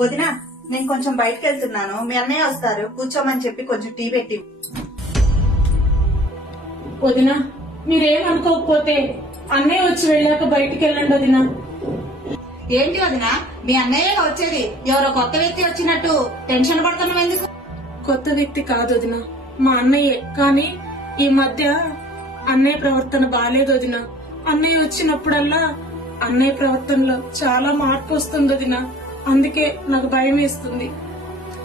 వదినా, నేను కొంచెం బయటకు వెళ్తున్నాను. మీ అన్నయ్య వస్తారు, కూర్చోమని చెప్పి కొంచెం టీ పెట్టి. వదినా, మీరేమనుకోకపోతే అన్నయ్య వచ్చి వెళ్ళాక బయటికి వెళ్ళండి వదినా. ఏంటి వదినా, మీ అన్నయ్య వచ్చేది? ఎవరో కొత్త వ్యక్తి వచ్చినట్టు టెన్షన్ పడుతున్నావు ఎందుకు? కొత్త వ్యక్తి కాదు వదినా, మా అన్నయ్యే. కానీ ఈ మధ్య అన్నయ్య ప్రవర్తన బాలేదు వదినా. అన్నయ్య వచ్చినప్పుడల్లా అన్నయ్య ప్రవర్తనలో చాలా మార్పు వస్తుంది వదినా. అందుకే నాకు భయం వేస్తుంది.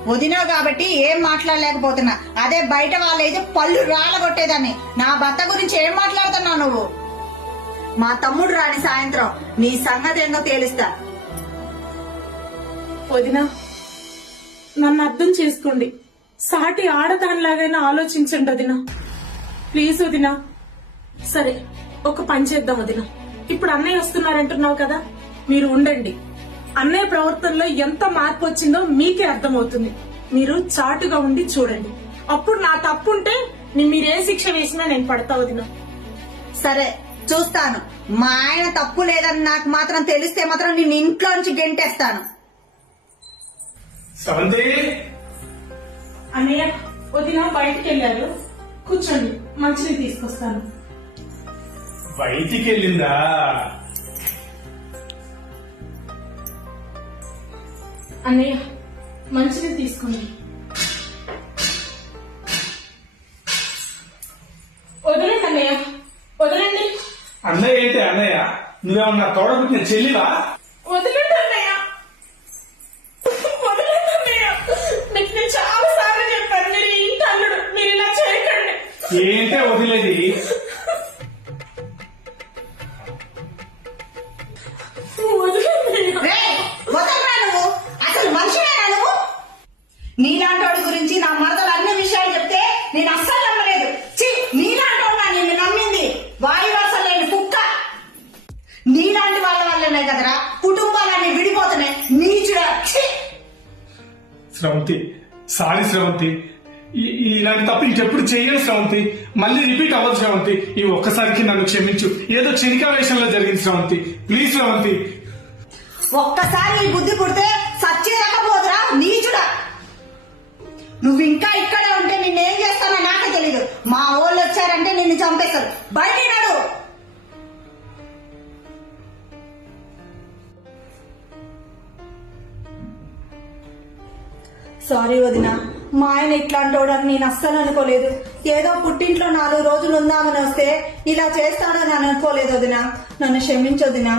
వదినా కాబట్టి ఏం మాట్లాడలేకపోతున్నా. అదే బయట వాళ్ళైతే పళ్ళు రాలగొట్టేదాన్ని. నా భర్త గురించి ఏం మాట్లాడుతున్నావు నువ్వు? మా తమ్ముడు రాని సాయంత్రం నీ సంగతి ఏందో తేలుస్తా. వదినా, నన్ను అర్థం చేసుకోండి. సాటి ఆడదానిలాగైనా ఆలోచించండి వదినా. ప్లీజ్ వదినా. సరే, ఒక పని చేద్దాం వదినా. ఇప్పుడు అన్నయ్య వస్తున్నారంటున్నావు కదా, మీరు ఉండండి. అన్నయ్య ప్రవర్తనలో ఎంత మార్పు వచ్చిందో మీకే అర్థమవుతుంది. మీరు చాటుగా ఉండి చూడండి. అప్పుడు నా తప్పు ఉంటే మీరే శిక్ష వేసినా నేను పడతా వదినా. సరే, చూస్తాను. మా ఆయన తప్పు లేదని నాకు మాత్రం తెలిస్తే మాత్రం నేను ఇంట్లో నుంచి గెంటేస్తాను. అన్నయ్య, వదిన బయటికి వెళ్ళారు, కూర్చోండి, మంచిని తీసుకొస్తాను. బయటికి వెళ్ళిందా? అన్నయ్య, మంచిని తీసుకోండి. వదలండి అన్నయ్య, వదలండి. అన్నయ్య ఏంటి అన్నయ్య? నువ్వేమన్నా తోడబుట్టిన చెల్లివా? వదలండి అన్నయ్య, వదలండి అన్నయ్య. మీకు నేను చాలా సార్లు చెప్పాను, మీరు ఇంటి అల్లుడు, మీరు ఇలా చేయకండి. ఏంటే వదిలేది? వదలరా నువ్వు? అసలు మనిషివేనా నువ్వు? నీలాంటోడి గురించి నా మరదలు అన్ని విషయాలు చెప్తే నేను అస్సలు నమ్మలేదు. నీలాంటోడా నిన్ను నమ్మింది? వారి వరుస లేని కుక్క. నీలాంటి వాళ్ళ వల్లనే కదరా కుటుంబాలన్నీ విడిపోతున్నాయి. నీచుడా. శ్రవంతి, సారీ శ్రవంతి. ఇలాంటి తప్పు ఇంకెప్పుడు చేయను శ్రవంతి. మళ్ళీ రిపీట్ అవ్వదు శ్రవంతి. ఈ ఒక్కసారికి నన్ను క్షమించు. ఏదో క్షణికావేశంలో జరిగింది శ్రవంతి. ప్లీజ్ శ్రవంతి. ఒక్కసారి ఈ బుద్ధి పుడితే సచ్చేదాకపోదురా నీచుడా. నువ్వు ఇంకా ఇక్కడే ఉంటే నిన్నేం చేస్తానో నాకే తెలీదు. మా వాళ్ళు వచ్చారంటే నిన్ను చంపేస్తారు. బయటికి నడు. సారీ వదినా, మా ఆయన ఇట్లాంటోడని నేను అస్సలు అనుకోలేదు. ఏదో పుట్టింట్లో 4 రోజులు ఉందామని వస్తే ఇలా చేస్తాడని అనుకోలేదు వదినా. నన్ను క్షమించొదినా.